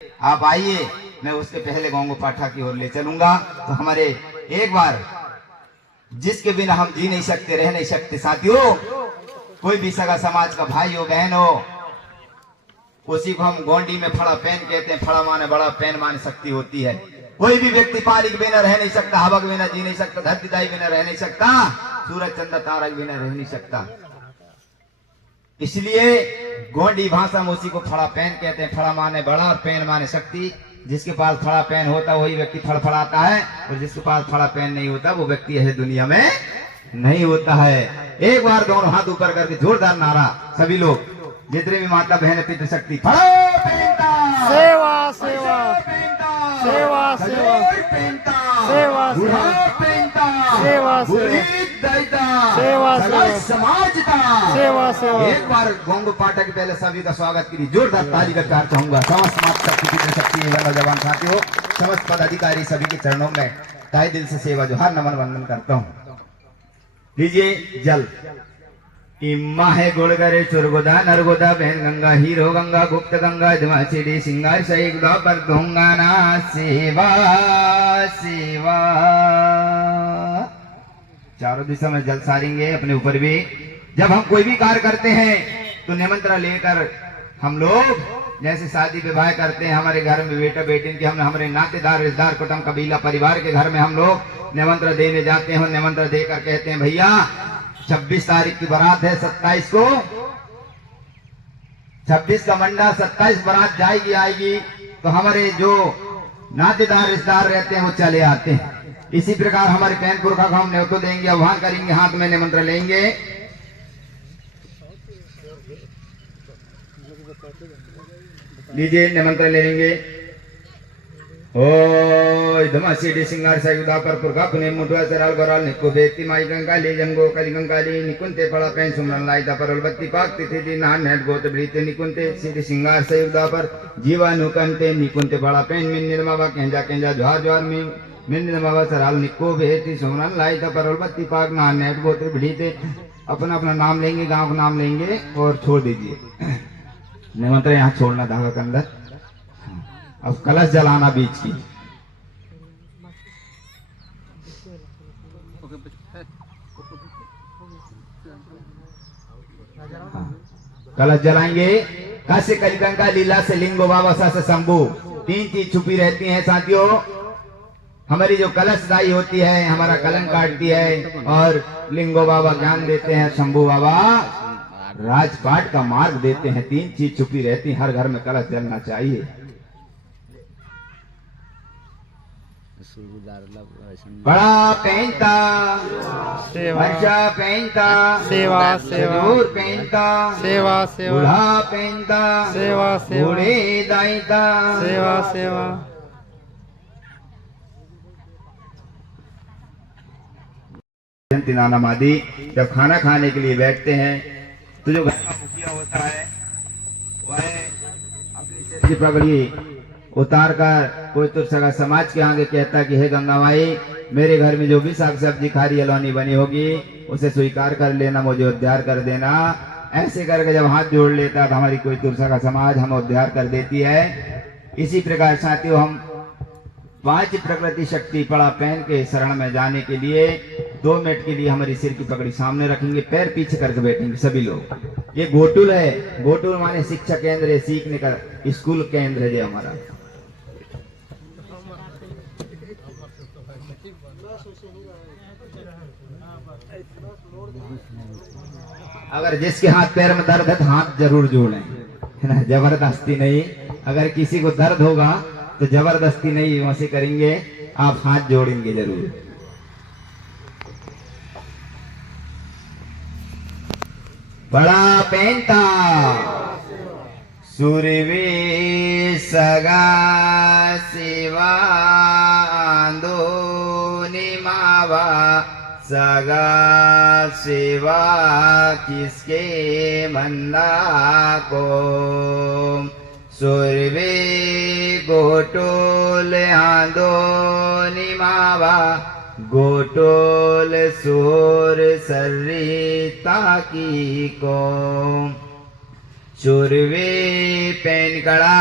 आप आइए, मैं उसके पहले गाँव पाठा की ओर ले चलूंगा। तो हमारे एक बार जिसके बिना हम जी नहीं सकते, रह नहीं सकते साथियों, कोई भी सगा समाज का भाई हो बहन हो, उसी को हम गोंडी में फड़ा पेन कहते हैं। फड़ा माने बड़ा, पेन माने शक्ति होती है। कोई भी व्यक्ति पानी के बिना रह नहीं सकता, हवा के बिना जी नहीं सकता, धरती दाई बिना रह नहीं सकता, सूरज चंद्र तारा के बिना रह नहीं सकता। इसलिए गोंडी भाषा में उसी को फड़ा पेन कहते हैं। फड़ा माने बड़ा और पेन माने शक्ति। जिसके पास फड़ा पेन होता वही व्यक्ति फड़फड़ाता है, और जिसके पास फड़ा पेन नहीं होता वो व्यक्ति है दुनिया में नहीं होता है। एक बार दोनों हाथ ऊपर करके जोरदार नारा, सभी लोग, जितने भी माता बहन पितृ शक्ति, सेवा सेवा सेवा सेवा सेवा सेवा सेवा सेवा सेवा। एक बार गोंग पाठक के पहले सभी का स्वागत के लिए जोरदार ताली का प्यार चाहूंगा। समस्त माता शक्ति पितृ शक्ति नौजवान साथियों, समस्त पदाधिकारी सभी के चरणों में तहे दिल से सेवा जोहार नमन वंदन करता हूँ। लीजिए जल। इम्मा है गुड़गरे चुरगोदा नरगोदा बहन गंगा हीरो गंगा गुप्त गंगा जमाचिड़ी सिंगार शहीदा पर दूंगा ना सेवा सेवा। चारों दिशा में जल सारेंगे, अपने ऊपर भी। जब हम कोई भी कार्य करते हैं तो निमंत्रण लेकर हम लोग, जैसे शादी विवाह करते हैं हमारे घर में बेटा बेटी की, हम हमारे नातेदार रिश्तेदार कुटुंब कबीला परिवार के घर में हम लोग निमंत्रण देने जाते हैं। निमंत्रण देकर कहते हैं भैया 26 तारीख की बारात है, 27 को 26 का मंडा, 27 बारात जाएगी आएगी। तो हमारे जो नातेदार रिश्तेदार रहते हैं वो चले आते हैं। इसी प्रकार हमारे पैन पुरखा को हम न्योतो देंगे, आह्वान करेंगे, हाथ में निमंत्रण लेंगे। लीजिए निमंत्रण ले लेंगे। ओ धमासीडी सिंगार सयुदा पर पुरखा पुने मुठवा सराल गराल निको बेती माई गंगा ले जंगो कली गंगाली निकुंते पड़ा पेन सुमरन लाइदा पर अलबत्ती पाक तिथि दी नान नेट गोत ब्रीते निकुंते सीडी सिंगार सयुदा पर जीवा नुकंते निकुंते पड़ा पेन मिन निर्मावा केंजा केंजा ज्वार ज्वार मिन निर्मावा सराल निको बेती सुमरन लाइदा पर अलबत्ती पाक नान नेट गोत ब्रीते। अपना अपना नाम लेंगे, गांव का नाम लेंगे और छोड़ दीजिए। निमंत्रण यहाँ छोड़ना धागा के अंदर। अब कलश जलाना बीच की। कलश जलाएंगे। कस्य कलिगंगा लीला से लिंगो बाबा सा से शंभु, 3 चीज छुपी रहती हैं साथियों। हमारी जो कलशदाई होती है हमारा कलंक काटती है, और लिंगो बाबा ज्ञान देते हैं, शंभु बाबा राजपाट का मार्ग देते हैं। 3 चीज छुपी रहती हैं। हर घर में कलश जलना चाहिए। बड़ा पहनता बच्चा पहनता सेवा सेवा पहनता सेवा सेवा बूढ़ा पहनता सेवा सेवा बूढ़े दाईता सेवा सेवा। नाना मादी जब खाना खाने के लिए बैठते हैं तो जो घर का मुखिया होता है वह अपनी सिर की पगड़ी उतार कर कोई तो सगा समाज के आगे कहता कि हे गंगा माई, मेरे घर में जो भी साग सब्जी खारी अलौनी बनी होगी उसे स्वीकार कर लेना, मुझे उद्धार कर देना। ऐसे करके जब हाथ जोड़ लेता तो हमारी कोई तुलसा का समाज हमें उद्धार कर देती है। इसी प्रकार साथियों हम 5 प्रकृति शक्ति पड़ा पहन के शरण में जाने के लिए 2 मिनट के लिए हमारी सिर की पकड़ी सामने रखेंगे, पैर पीछे करके बैठेंगे सभी लोग। ये गोटुल है। गोटुल माने शिक्षा केंद्र है, सीखने का स्कूल केंद्र है ये हमारा। अगर जिसके हाथ पैर में दर्द है तो हाथ जरूर जोड़ें, है ना, जबरदस्ती नहीं। अगर किसी को दर्द होगा तो जबरदस्ती नहीं वैसे करेंगे, आप हाथ जोड़ेंगे जरूर। बड़ा पहनता सूर्यवे सगा सेवा आंदो निमावा सगा सेवा किसके मंदा को सूर्यवे गोटोल आंदो निमावा गोटोल सूर सरिता की को चुरवे पेन कड़ा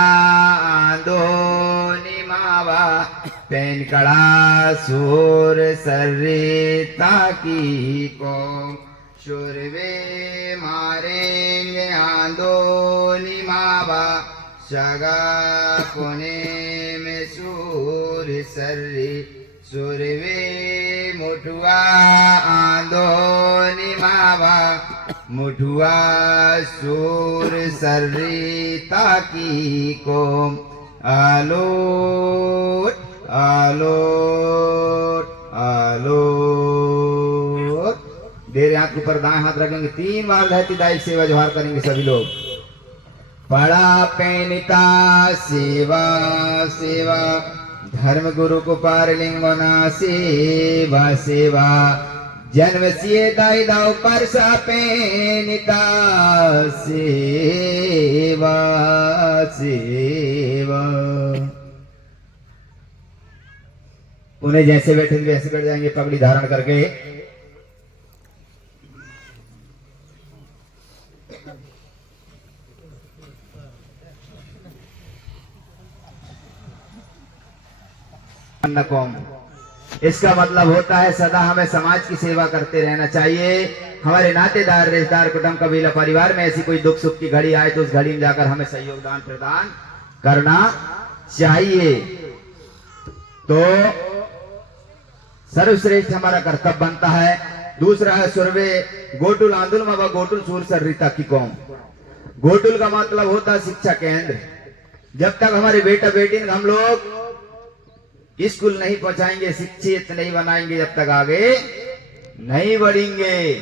आंदो पैन कड़ा सूर सर्रिता की को शुरवे मारेंगे आंदोली मावा शगा पुणे में सूर सर्री सुरवे मुठुआ आंदोली मावा मुठुआ सूर सर्रिता की को आलोट आलोट आलोट। देर हाथ के ऊपर दाएं हाथ रखेंगे, 3 बार रहती दाई सेवा जोहार करेंगे सभी लोग। पड़ा पैनिता सेवा सेवा धर्म गुरु को पार लिंगोना सेवा सेवा जन्म सिए दाई दाव पर सा पैनिता सेवा सेवा। उन्हें जैसे बैठे वैसे बैठ जाएंगे पगड़ी धारण करके। कौम इसका मतलब होता है सदा हमें समाज की सेवा करते रहना चाहिए। हमारे नातेदार रिश्तेदार कुटुंब कबीला परिवार में ऐसी कोई दुख सुख की घड़ी आए तो उस घड़ी में जाकर हमें सहयोग दान प्रदान करना चाहिए। तो सर्वश्रेष्ठ हमारा कर्तव्य बनता है। दूसरा है सुरवे गोटुल आंदोलन बाबा गोटुल सूर सर्रिता की कौम। गोटुल का मतलब होता है शिक्षा केंद्र। जब तक हमारे बेटा बेटी हम लोग स्कूल नहीं पहुंचाएंगे, शिक्षित नहीं बनाएंगे, जब तक आगे नहीं बढ़ेंगे।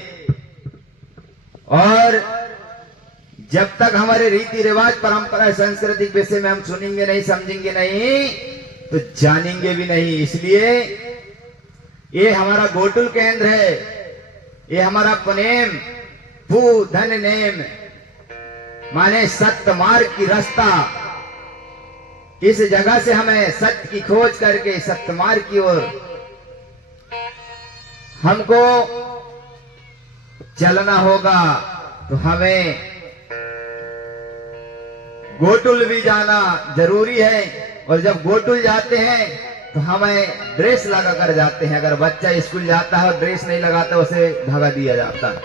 और जब तक हमारे रीति रिवाज परंपरा सांस्कृतिक विषय में हम सुनेंगे नहीं, समझेंगे नहीं, तो जानेंगे भी नहीं। इसलिए ये हमारा गोटुल केंद्र है, ये हमारा पुनेम भू धन नेम माने सत्य मार्ग की रास्ता। इस जगह से हमें सत्य की खोज करके सत्य मार्ग की ओर हमको चलना होगा। तो हमें गोटुल भी जाना जरूरी है। और जब गोटुल जाते हैं तो हमें ड्रेस लगा कर जाते हैं। अगर बच्चा स्कूल जाता है और ड्रेस नहीं लगाता उसे धागा दिया जाता है।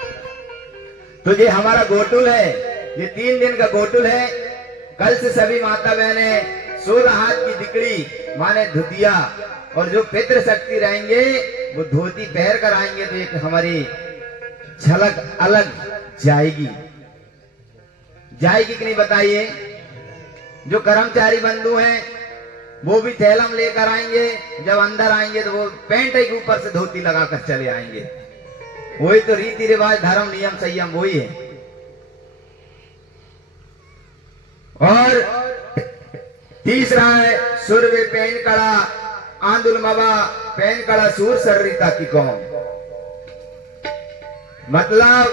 तो ये हमारा गोटुल है, ये 3 दिन का गोटुल है। कल से सभी माता बहनें 16 हाथ की दिकड़ी माने धुतिया और जो पितृ शक्ति रहेंगे वो धोती पहन कर आएंगे तो एक हमारी झलक अलग जाएगी। जाएगी कि नहीं बताइए। जो कर्मचारी बंधु हैं वो भी थैलम लेकर आएंगे। जब अंदर आएंगे तो वो पैंट के ऊपर से धोती लगाकर चले आएंगे। वही तो रीति रिवाज धर्म नियम संयम वही है। और तीसरा है सुरवे पैन कड़ा आंदुल मवा पैन कड़ा सूर सर्रिता की कौम। मतलब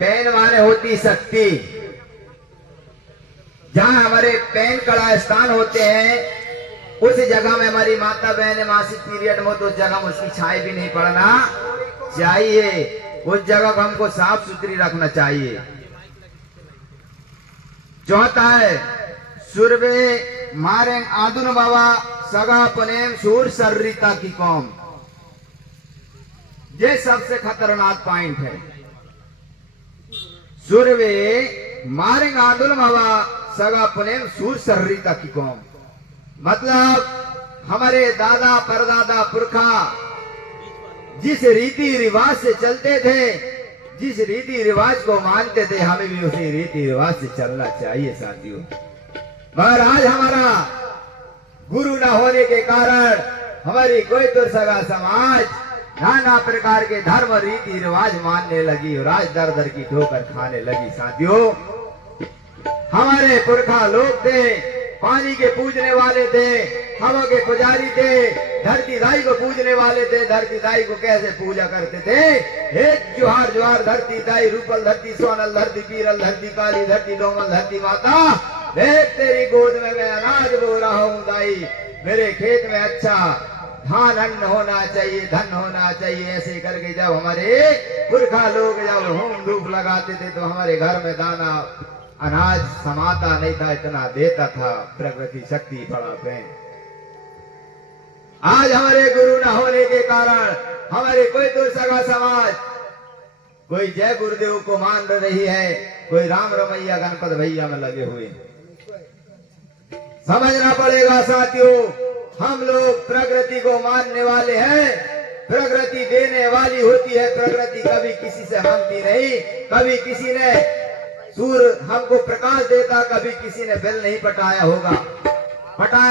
पैन माने होती शक्ति। जहां हमारे पैन कड़ा स्थान होते हैं उस जगह में हमारी माता बहन मासिक पीरियड में तो उस जगह में उसकी छाई भी नहीं पड़ना चाहिए। उस जगह को हमको साफ सुथरी रखना चाहिए। चौथा है सुरवे मारे आदुन बाबा सगा पुनेम सूर सर्रिता की कौम। ये सबसे खतरनाक पॉइंट है। सुरवे मारे आदुन बाबा सगा पुनेम सूर सर्रिता की कौम। मतलब हमारे दादा परदादा पुरखा जिस रीति रिवाज से चलते थे, जिस रीति रिवाज को मानते थे, हमें भी उसी रीति रिवाज से चलना चाहिए साथियों। मगर आज हमारा गुरु न होने के कारण हमारी कोई दुर्सगा समाज नाना प्रकार के धर्म रीति रिवाज मानने लगी और आज दर दर की ठोकर खाने लगी। साथियों हमारे पुरखा लोग थे, पानी के पूजने वाले थे, हवा के पुजारी थे, धरती दाई को पूजने वाले थे। धरती दाई को कैसे पूजा करते थे? एक जोहार जोहार धरती दाई, रूपल धरती, सोनल धरती, पीरल धरती, काली धरती, डोमल धरती माता, देख तेरी गोद में मैं अनाज बो रहा हूँ दाई। मेरे खेत में अच्छा धान अन्न होना चाहिए, धन होना चाहिए। ऐसे करके जब हमारे पुरखा लोग जब होम धूप लगाते थे तो हमारे घर में दाना अनाज समाता नहीं था, इतना देता था प्रकृति शक्ति बड़ा पे। आज हमारे गुरु न होने के कारण हमारे कोई तो सगा समाज कोई जय गुरुदेव को मान रही है, कोई राम रमैया गणपत भैया में लगे हुए। समझना पड़ेगा साथियों, हम लोग प्रकृति को मानने वाले हैं। प्रकृति देने वाली होती है, प्रकृति कभी किसी से मांगती नहीं। कभी किसी ने सूर्य हमको प्रकाश देता, कभी किसी ने बिल नहीं पटाया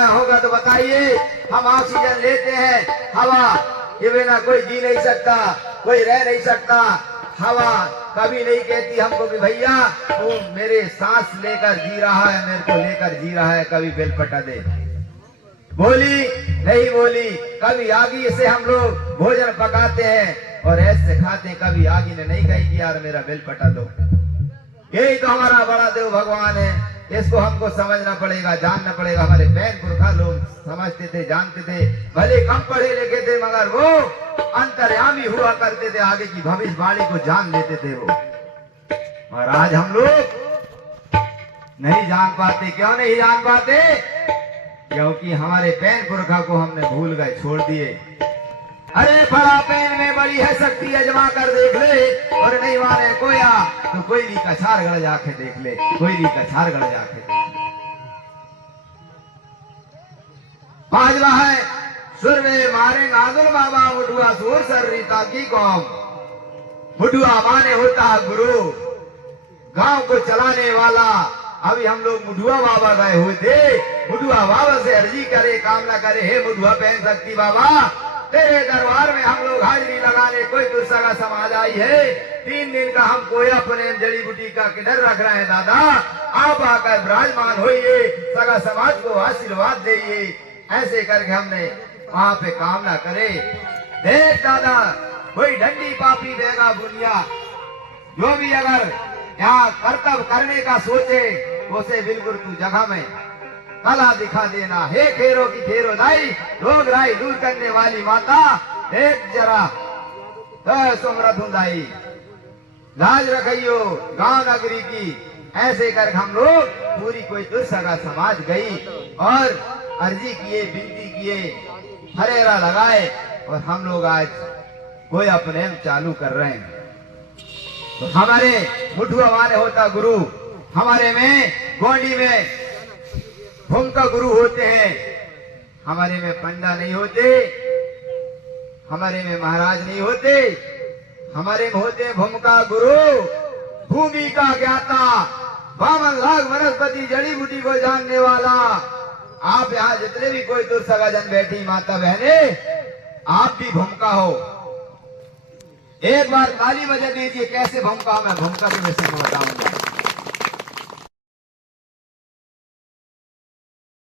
होगा तो बताइए। हम ऑक्सीजन लेते हैं, हवा के बिना कोई जी नहीं सकता, कोई रह नहीं सकता। हवा कभी नहीं कहती हमको कि भैया वो मेरे सांस लेकर जी रहा है, मेरे को लेकर जी रहा है, कभी बिल पटा दे। बोली नहीं बोली। कभी आगी से हम लोग भोजन पकाते हैं और ऐसे खाते हैं, कभी आगी ने नहीं कही कि यार मेरा बिल पटा दो। यही तो हमारा बड़ा देव भगवान है। इसको हमको समझना पड़ेगा, जानना पड़ेगा। हमारे पैन पुरखा लोग समझते थे, जानते थे, भले कम पढ़े लिखे थे मगर वो अंतर्यामी हुआ करते थे, आगे की भविष्यवाणी को जान लेते थे वो। और आज हम लोग नहीं जान पाते। क्यों नहीं जान पाते? क्योंकि हमारे पैन पुरखा को हमने भूल गए, छोड़ दिए। अरे बड़ा पैन में बड़ी है शक्ति, अजमा कर देख ले। और नहीं माने कोया तो कोयली का छार गड़ जाके देख ले, कोयली का छार गड़ जाके देख ले। पांचवा है सुर में मारे नागुल बाबा मुठुआ सुर सर रीता की कौम। मुठुआ माने होता है गुरु, गांव को चलाने वाला। अभी हम लोग मुठुआ बाबा गए हुए थे, मुठुआ बाबा से अर्जी करे, कामना करे, हे मुठुआ पैन शक्ति बाबा तेरे दरबार में हम लोग हाजिरी लगाने कोई दुर्सगा समाज आई है। 3 दिन का हम कोया प्रेम जड़ी बूटी का किधर रख रहे हैं दादा, आप आकर विराजमान होइए, सगा समाज को आशीर्वाद देइए। ऐसे करके हमने वहां पे कामना करे। देख दादा, कोई डंडी पापी देगा बुनिया, जो भी अगर यहाँ कर्तव्य करने का सोचे उसे बिल्कुल तू जगह में कला दिखा देना। हे खेरो की खेरो दाई, रोग राई दूर करने वाली माता, देख जरा सुमरथ दाई, लाज रखियो गांव नगरी की। ऐसे कर हम लोग पूरी कोई दुर्सगा समाज गई और अर्जी किए, विनती किए, फरेरा लगाए और हम लोग आज कोई अपने चालू कर रहे हैं। तो हमारे मुठुआ माने होता गुरु, हमारे में गोंडी में भूमका गुरु होते हैं, हमारे में पंडा नहीं होते, हमारे में महाराज नहीं होते, हमारे में होते हैं भूमका गुरु, भूमि का ज्ञाता, 52 लाख वनस्पति जड़ी बूटी को जानने वाला। आप यहाँ जितने भी कोई दुर्सगा जन बैठी माता बहने, आप भी भूमका हो। एक बार ताली बजा दीजिए। कैसे भूमका? मैं भूमका के विषय में बताऊंगा।